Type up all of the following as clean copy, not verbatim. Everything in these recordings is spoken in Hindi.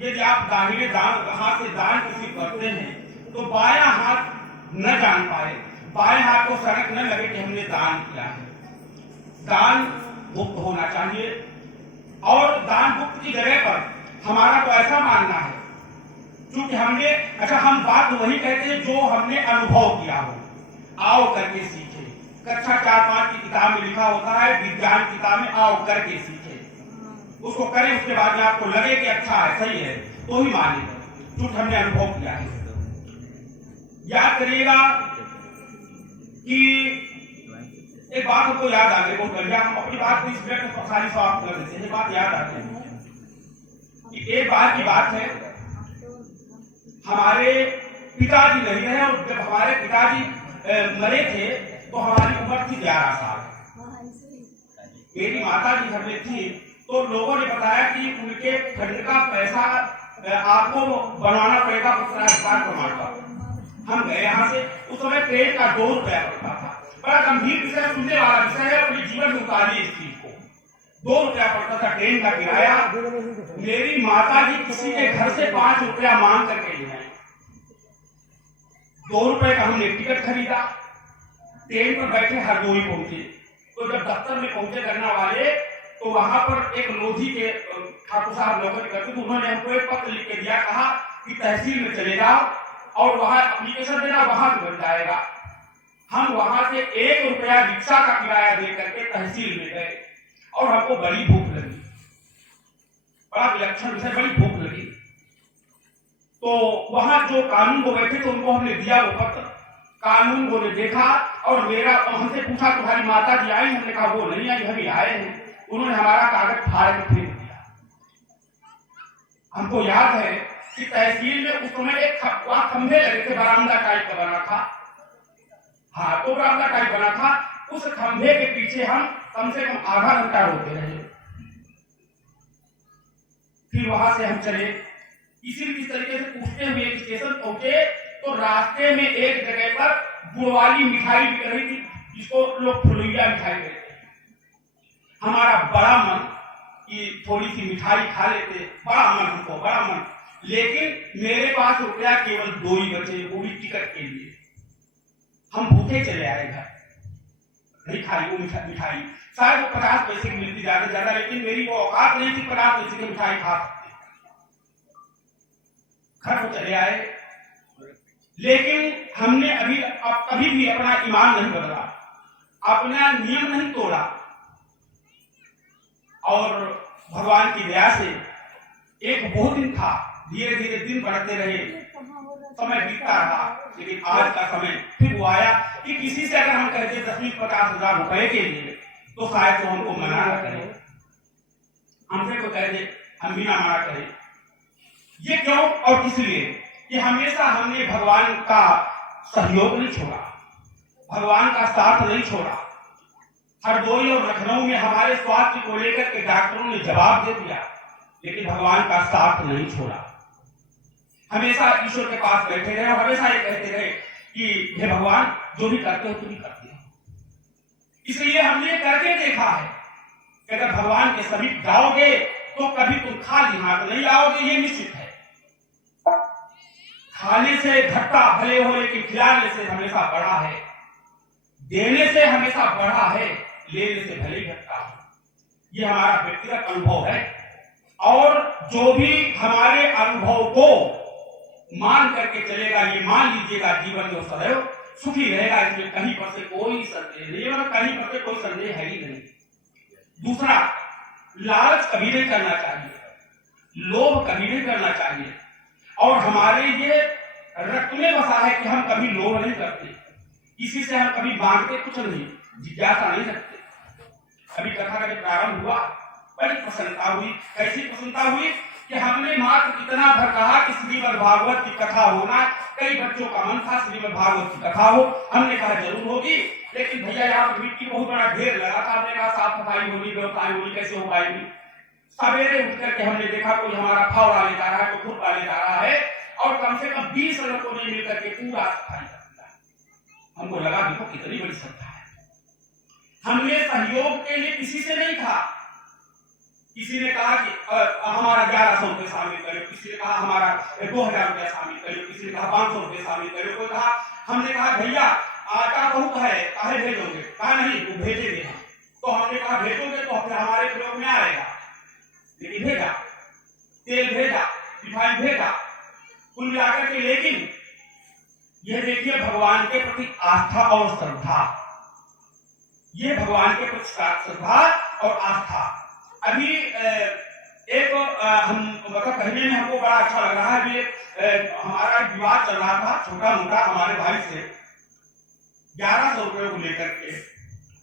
यदि आप दाहिने हाथ से दान किसी करते हैं तो बायां हाथ न जान पाए, बाएं हाथ को सड़क न लगे कि हमने दान किया है। दान गुप्त होना चाहिए और दान गुप्त की जगह पर हमारा तो ऐसा मानना है क्योंकि हमने हम बात वही कहते हैं जो हमने अनुभव किया हो। आओ करके सीखे, कक्षा 4-5 की किताब में लिखा होता है, विज्ञान किताब में आओ करके सीखे, उसको करें, उसके बाद में आपको लगे कि अच्छा है, सही है, तो ही मानिएगा क्योंकि हमने अनुभव किया है। याद करिएगा कि एक बात हमको याद आ गई, बहुत बढ़िया, हम अपनी बात को इस मिनट में सारी समाप्त कर देते हैं। बात याद आती है कि एक बार की बात है, हमारे पिताजी नहीं रहे और जब हमारे पिताजी मरे थे तो हमारी उम्र थी 11 साल। मेरी माता जी घर में थी तो लोगों ने बताया कि उनके फंड का पैसा आपको बनाना पड़ेगा उत्तराधिकार प्रमाण पत्र। हम गए यहाँ से, उस समय ट्रेन का 2 रुपया पड़ता था, बड़ा गंभीर विषय, सुनने वाला विषय है, अपने जीवन में उतारिए इस चीज को। 2 रुपया पड़ता था ट्रेन का किराया। मेरी माता जी किसी के घर से 5 रुपया मांग करके ले आए। 2 रुपए का हमने टिकट खरीदा, ट्रेन पर बैठे हरदोई पहुंचे। तो जब दफ्तर में पहुंचे करना वाले तो वहां पर एक लोधी के ठाकुर साहब नौकरी करते थे, उन्होंने हमको एक पत्र लिख के दिया, कहा कि तहसील में चले जाओ और वहां एप्लीकेशन देना, वहां से बन जाएगा। हम वहां से 1 रुपया रिक्शा का किराया दे करके तहसील में गए और हमको बड़ी भूख लगी, बड़ा विलक्षण विषय, बड़ी भूख लगी। तो वहां जो कानून को बैठे थे उनको हमने दिया वो पत्र, कानून को ने देखा और मेरा हमसे पूछा तुम्हारी माता जी आई? हमने कहा वो नहीं आई, अभी आए हैं। उन्होंने हमारा कागज फाड़ के फेंक दिया। हमको याद है कि तहसील में उस समय एक खंभे लगे थे, बरामदा टाइप का बना था, हाँ तो बरामदा टाइप बना था, उस खंभे के पीछे हम कम से कम आधा घंटा रोते रहे। फिर वहां से हम चले, इस तरीके से पूछते हुए एक स्टेशन पहुंचे तो रास्ते में एक जगह पर गुड़ वाली मिठाई बिक रही थी, जिसको लोग फुलैया मिठाई कहते हैं। हमारा बड़ा मन कि थोड़ी सी मिठाई खा लेते, बड़ा मन हमको, बड़ा मन, लेकिन मेरे पास रुपया केवल 2 ही बचे, वो भी टिकट के लिए। हम भूखे चले आए घर, नहीं खाई वो मिठाई, शायद वो 50 पैसे की मिलती ज्यादा, लेकिन मेरी वो औकात नहीं थी 50 पैसे की मिठाई खा सकते। घर को चले आए, लेकिन हमने कभी भी अपना ईमान नहीं बदला, अपना नियम नहीं तोड़ा और भगवान की दया से एक बहुत दिन था, धीरे धीरे दिन बढ़ते रहे, समय बीतता रहा, लेकिन आज का समय फिर वो आया कि किसी से अगर हम कहते 10-50 हजार रुपए के लिए तो शायद तो हमको मना न करे, हमसे तो कह दे, हम भी ना मना करें। ये क्यों और किस लिए? कि हमेशा हमने भगवान का सहयोग नहीं छोड़ा, भगवान का साथ नहीं छोड़ा। हरदोई और लखनऊ में हमारे स्वास्थ्य को लेकर के डॉक्टरों ने जवाब दे दिया, लेकिन भगवान का साथ नहीं छोड़ा। हमेशा ईश्वर के पास बैठे रहे और हमेशा ये कहते रहे कि हे भगवान, जो भी करते हो तुम ही करते हो। इसलिए हमने करके देखा है कि अगर भगवान के समीप जाओगे तो कभी तुम खाली हाथ नहीं आओगे, ये निश्चित है। खाने से घटता भले हो, लेकिन खिलाने से हमेशा बढ़ा है, देने से हमेशा बढ़ा है, लेने से भले घटता है। ये हमारा व्यक्तिगत अनुभव है और जो भी हमारे अनुभव को मान करके चलेगा, ये मान लीजिएगा जीवन में सदैव सुखी रहेगा, इसमें कहीं पर से कोई संदेह नहीं, और कहीं पर से कोई संदेह है ही नहीं। दूसरा, लालच कभी नहीं करना चाहिए, लोभ कभी नहीं करना चाहिए, और हमारे ये रक्त में बसा है कि हम कभी लोभ नहीं करते, किसी से हम कभी मांगते कुछ नहीं, जिज्ञासा नहीं रखते। अभी कथा का जब प्रारंभ हुआ बड़ी प्रसन्नता हुई। कैसी प्रसन्नता हुई कि हमने मात्र इतना भर कहा कि श्रीमद् भागवत की कथा होना कई बच्चों का मन था श्रीमद् भागवत की कथा हो। हमने कहा जरूर होगी, लेकिन भैया यहाँ पर मिट्टी बहुत बड़ा ढेर लगा था। हमने कहा साफ सफाई होगी, व्यवस्था होगी, कैसे हो पाएगी। सवेरे उठ करके हमने देखा कोई हमारा फावड़ा ले जा रहा है, कोई खुरपा ले जा रहा है, और कम से कम 20 लड़कों ने मिलकर के पूरा सफाई कर दिया। हमको लगा देखो कितनी बड़ी श्रद्धा है। हमने सहयोग के लिए किसी से नहीं था। किसी ने कहा कि हमारा 1100 रुपये शामिल करो, किसी ने कहा हमारा 2000 रुपया शामिल करो, किसी ने कहा 500 रुपये शामिल करो, कोई कहा। हमने कहा भैया आटा बहुत है, काहे भेजोगे? कहा नहीं वो भेजेंगे हम। तो हमने कहा भेजोगे तो फिर हमारे प्रयोग में आएगा। लेकिन भेजा, तेल भेजा, रिफाइन भेजा, कुल मिलाकर के। लेकिन यह देखिए भगवान के प्रति आस्था और श्रद्धा, ये भगवान के प्रति श्रद्धा और आस्था। अभी एक हम मतलब कहने में हमको बड़ा अच्छा लग रहा है कि हमारा विवाद चल रहा था छोटा मोटा हमारे भाई से 1100 रुपये को लेकर के।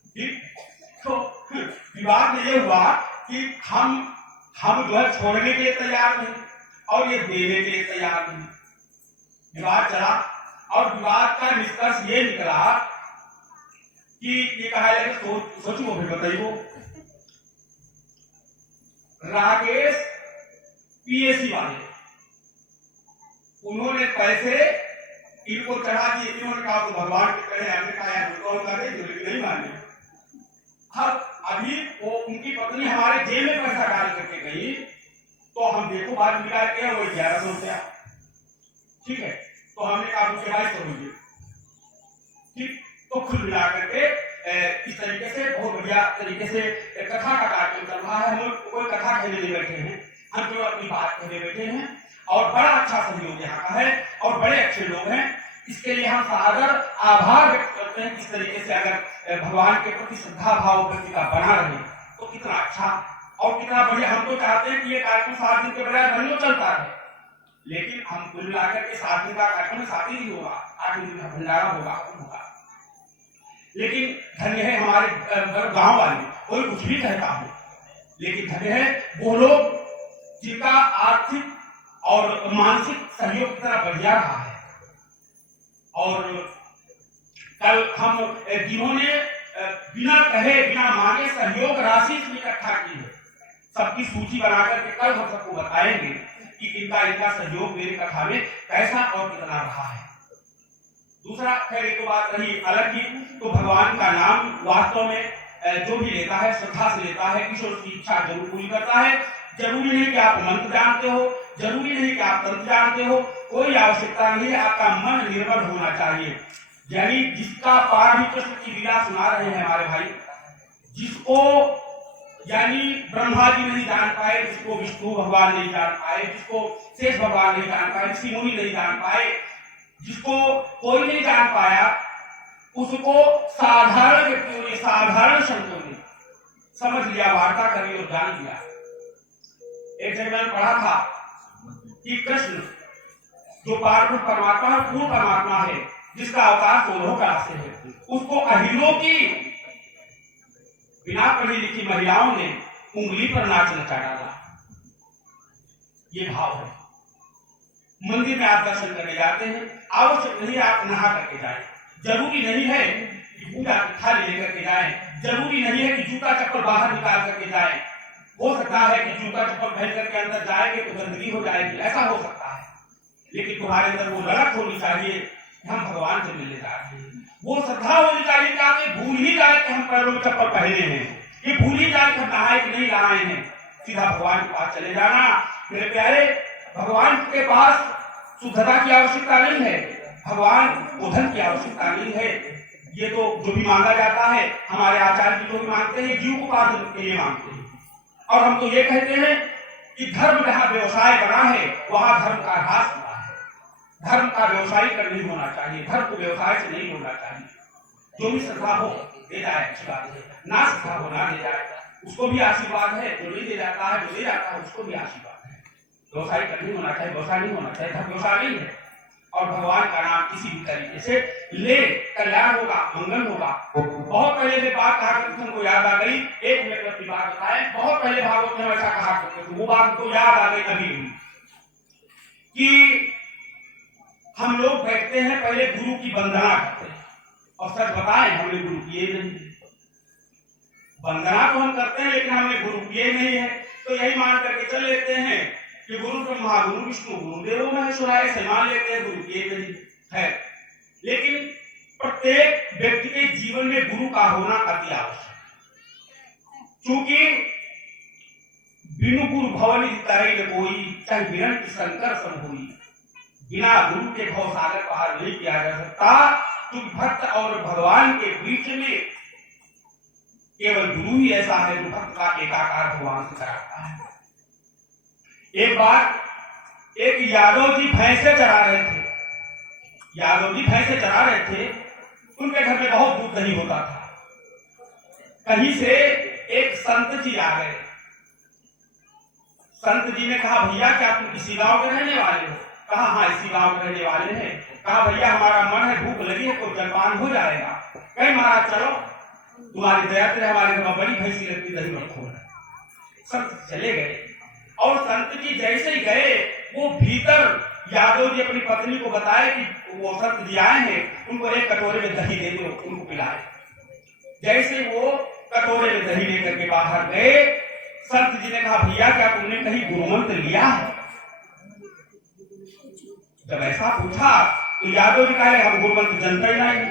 ठीक, तो विवाद में ये हुआ कि हम जो है छोड़ने के लिए तैयार नहीं और ये देने के लिए तैयार नहीं। विवाद चला और विवाद का निष्कर्ष ये निकला कि ये कहा जाए सोचो फिर बताइए। राकेश पीएसी वाले, उन्होंने पैसे इनको चढ़ा दिए। इन्होंने कहा तो भगवान के कहे, हमने कहा यार नहीं माने। अब अभी वो उनकी पत्नी हमारे जेब में पैसा डाल करके गई, तो हम देखो बाद निकाल के वो 1100 रुपया। ठीक है, तो हमने कहा 2200 रुपये। ठीक, तो खुल मिला करके इस तरीके से बहुत बढ़िया तरीके से कथा का कार्यक्रम चल रहा है। हम लोग कोई कथा कहने नहीं बैठे हैं, हम तो अपनी बात कहने बैठे हैं और बड़ा अच्छा सहयोग यहाँ का है और बड़े अच्छे लोग हैं। इसके लिए हम सादर आभार व्यक्त करते हैं। इस तरीके से अगर भगवान के प्रति श्रद्धा भाव व्यक्ति का बना रहे तो कितना अच्छा और कितना बढ़िया। हम तो चाहते हैं कि ये कार्यक्रम 7 दिन के बजाय महीनों चलता है, लेकिन हम कुल मिलाकर के 7 दिन का कार्यक्रम 7 ही होगा, 8 दिन का भंडारा होगा। लेकिन धन्य है हमारे गांव वाले, कोई कुछ भी कहता हो, लेकिन धन्य है वो लोग जिनका आर्थिक और मानसिक सहयोग कितना बढ़िया रहा है। और कल हम जिन्होंने बिना कहे बिना मांगे सहयोग राशि इकट्ठा की है, सबकी सूची बनाकर के कल हम सबको बताएंगे कि इनका सहयोग मेरी कथा में कैसा और कितना रहा है। दूसरा खैर एक बात रही अलग की, तो भगवान का नाम वास्तव में जो भी लेता है श्रद्धा से लेता है, ईश्वर की इच्छा जरूर पूरी करता है। जरूरी नहीं कि आप मंत्र जानते हो, जरूरी नहीं कि आप तंत्र जानते हो, कोई आवश्यकता नहीं है। आपका मन निर्मल होना चाहिए। यानी जिसका पार भी कृष्ण की लीला सुना रहे हैं हमारे भाई, जिसको यानी ब्रह्मा जी नहीं जान पाए, जिसको विष्णु भगवान नहीं जान पाए, जिसको शेष भगवान नहीं जान पाए, ऋषि मुनि नहीं जान पाए, जिसको कोई नहीं जान पाया, उसको साधारण व्यक्तियों ने, साधारण संतों ने समझ लिया, वार्ता करी और जान लिया। एक जगह मैंने पढ़ा था कि कृष्ण जो पार्वती परमात्मा है, पूर्ण परमात्मा है, जिसका अवतार 16 कला से है, उसको अहिरों की बिना पढ़ी लिखी महिलाओं ने उंगली पर नाच नचा डाला। ये भाव है। मंदिर में आप दर्शन करने जाते हैं, आवश्यक नहीं आप नहा करके जाएं, जरूरी नहीं है कि पूजा की थाली लेकर के जाएं, जरूरी नहीं है कि जूता चप्पल बाहर निकाल करके जाएं। हो सकता है कि जूता चप्पल पहन करके अंदर जाएंगे तो गंदगी हो जाएगी, ऐसा हो सकता है, लेकिन तुम्हारे अंदर वो ललक होनी चाहिए कि हम भगवान से मिलने जा रहे हैं। वो श्रद्धा होनी चाहिए कि आप भूल ही जाए कि हम पैरों में चप्पल पहने हैं, ये भूल ही जाए कि हम नहाए कि नहीं नहाए हैं, सीधा भगवान के पास चले जाना। मेरे प्यारे, भगवान के पास शुद्धता की आवश्यकता नहीं है, भगवान को धन की आवश्यकता नहीं है। ये तो जो भी मांगा जाता है, हमारे आचार्य जी जो भी मांगते हैं, जीव को उपार्जन के लिए मांगते हैं। और हम तो ये कहते हैं कि धर्म जहां व्यवसाय बना है वहां धर्म का ह्रास हुआ है। धर्म का व्यवसाय कर नहीं होना चाहिए, धर्म को व्यवसाय से नहीं होना चाहिए। जो भी श्रद्धा हो दे जाए, अच्छी बात है, ना श्रद्धा हो ना दे जाए, उसको भी आशीर्वाद है। जो नहीं दे जाता है, जो दे जाता है, उसको भी आशीर्वाद है। व्यवसाय कर नहीं होना चाहिए, व्यवसाय नहीं होना चाहिए, धर्म व्यवसाय नहीं है। और भगवान का नाम किसी भी तरीके से ले, कल्याण होगा, मंगल होगा। बहुत पहले में बात कहा करते थे, को याद आ गई, एक मिनट अपनी बात बताएं। बहुत पहले भागवत में ऐसा कहा करते थे, वो बात को याद आ गई अभी कि हम लोग बैठते हैं पहले गुरु की वंदना करते हैं, और सच बताएं हमने गुरु किए नहीं। वंदना तो हम करते हैं लेकिन हमने गुरु किए नहीं है, तो यही मान करके चल लेते हैं कि गुरु ब्रह्मा गुरु विष्णु गुरुदेव महेश्वराय से मान लेते हैं, गुरु किए नहीं है। लेकिन प्रत्येक व्यक्ति के जीवन में गुरु का होना अति आवश्यक, क्योंकि बिनु गुरु भवनि तरई न कोई, चाहे विरंत शंकर सम होई। बिना गुरु के भव सागर पार नहीं किया जा सकता, क्योंकि भक्त और भगवान के बीच में केवल गुरु ही ऐसा है जो भक्त का एकाकार भगवान से कराता है। एक बार एक यादव जी भैंसे चरा रहे थे, उनके घर में बहुत दूध नहीं होता था। कहीं से एक संत जी आ गए। संत जी ने कहा, भैया क्या तुम इसी गांव के रहने वाले हो? कहा, हाँ इसी गांव के रहने वाले हैं। कहा, भैया हमारा मन है, भूख लगी है, तो जलपान हो जाएगा। कहे, महाराज चलो, तुम्हारी दया से हमारे घर में बड़ी भैंसी लगती, दही रखो। संत चले गए, और संत जी जैसे ही गए, वो भीतर यादव जी अपनी पत्नी को बताए कि वो संत जी आए हैं, उनको एक कटोरे में दही दे दो, उनको पिलाए। जैसे वो कटोरे में दही लेकर के बाहर गए, संत जी ने कहा, भैया क्या तुमने कहीं गुरुमंत्र लिया है? जब ऐसा पूछा तो यादव जी कहे, हम गुरुमंत्र जानते ही नहीं।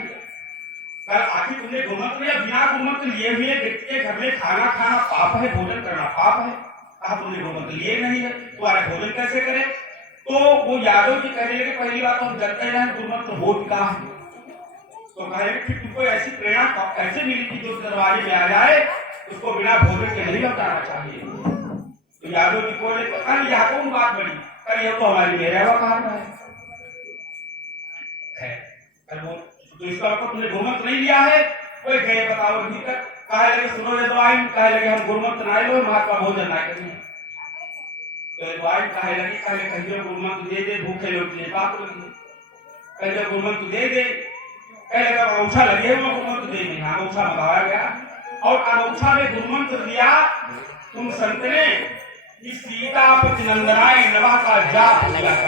कल आखिर तुमने गुरुमंत्र लिया? बिना गुरुमंत्र लिए हुए व्यक्ति के घर में खाना खाना पाप है, भोजन करना पाप है। कहा, तुमने गुरुमंत्र लिए नहीं है, तुम्हारा भोजन कैसे करे? तो वो यादव जी कहने लगे, पहली बात तो हम जानते हैं गुरुमंत्र हो चुका है। तो कहे, फिर तुमको ऐसी प्रेरणा कैसे मिली कि जो दरबारे में आ जाए उसको बिना भोजन के नहीं लौटाना चाहिए? तो यादव जी को यह कौन बात बड़ी? कल यह तो हमारी मेरा कहा है। तो इसका मतलब तुमने गुरुमंत्र नहीं लिया है? कोई गए बताओ भीतर, कहे लगे सुनो ये दवाई, कहे लगे हम गुरुमंत्र ना लो, महात्मा भोजन ना करिए। तो दवाई कहे लगी, कहे गुरुमंत्र दे दे, भूखे लोग पाप लगे, कहे गुरुमंत्र दे दे। कहे लगा अंगूठा लगे, वो गुरुमंत्र दे दें। अंगूठा मंगाया गया और अंगूठा में गुरुमंत्र दिया। तुम संत ने सीता पति नंदनाय नवा का जाप